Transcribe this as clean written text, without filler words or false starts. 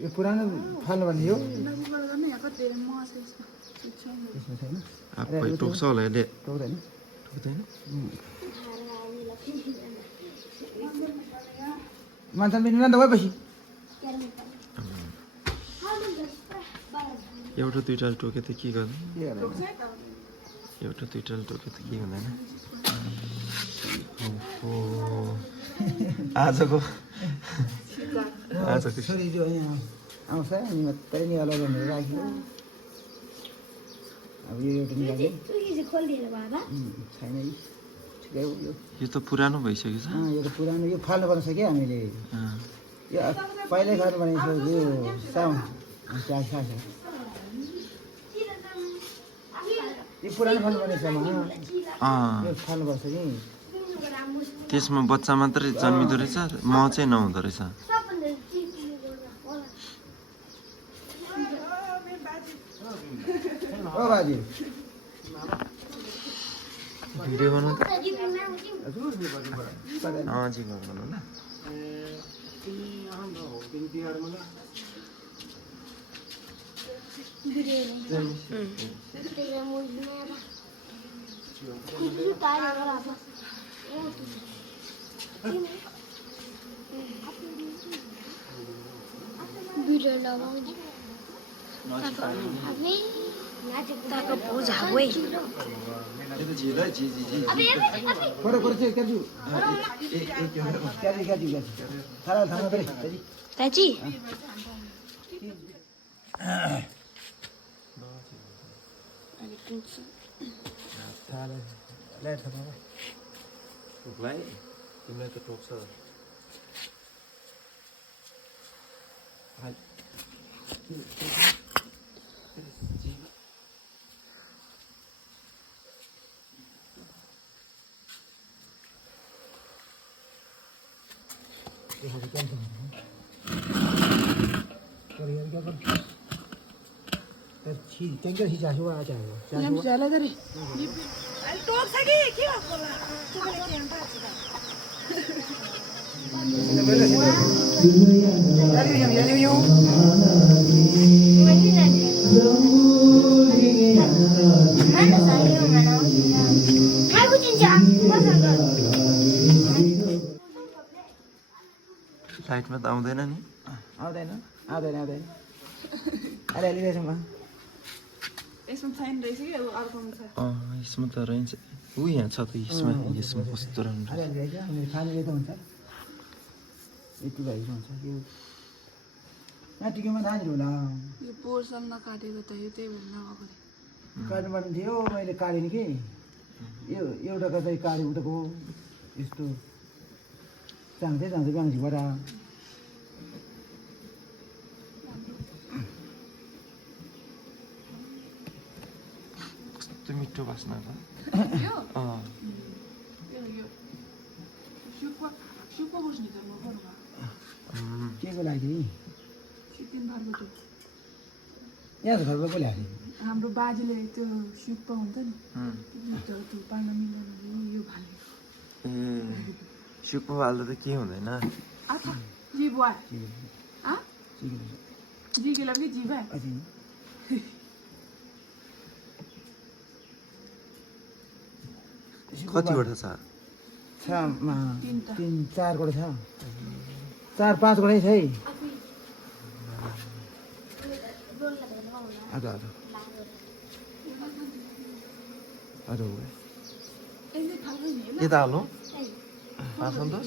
यो पुरानो फाल्नु भने यो आफै टोक्छ होला यसले टोक्दैन टोक्दैन मान्छे मिल्दैन त भएपछि एउटा दुईटा टोके त के गर्ने एउटा दुईटा टोके त के हुँदैन आजको छोरी जो यहाँ आउँछ अनि मात्रै निकालेर भनेर राख्यो अब यो एउटा निकाल्यो छैन ठिकै हो यो त पुरानो भइसक्यो छ यो त पुरानो यो फाल्नु पर्छ क्या हामीले यो पहिल्यै खानु भनेको यो साउन यो पुरानो फाल्नु पर्नेछ यो फाल्नुपर्छ कि त्यसमा बच्चा मात्रै जन्मिँदो रहेछ म चाहिँ नहुँदो रहेछ ओ बाजे भिडियो बनाउ त नजिक बनाउनु ल ताको पोज हावे ताजी तिमीलाई त टोक्छ टैंकर खींचा हुआ आ जाएगा चला दे रे टोक सके के लाइटमा त आउँदैन नि आउँदैन आउँदैन आउँदैन अलिअलि रहेछौँ यसमा छैन रहेछ कि अब अर्कोमा छ यसमा त रहन्छ ऊ यहाँ छ त यसमा यसमा कस्तो राम्रो अलिअलि रहेछ अनि खानेले त हुन्छ यति भएको हुन्छ यो यहाँ टिकेमा थाहा होला यो पोर्सन नकाटेको त यो त्यही भन्न गएको काट्नुपर्ने थियो मैले काटेँ कि यो एउटा कतै काटेँ उताको यस्तो चाहन्छ गाउँझिबाट कस्तो मिठो बास्ना छ के को लागि यहाँ त घरको ल्याएको हाम्रो बाजेले त्यो सुक्पा हुन्छ नि त्यो पार्न मिल्दैन यो भाले सुक्पा हाल्दा त के हुँदैन जी बुवा जी के लागि जी भाइ कतिवटा छ 3-4 वटा छ 4-5 वटा छ है यता हाल्नु 5 सन्तोष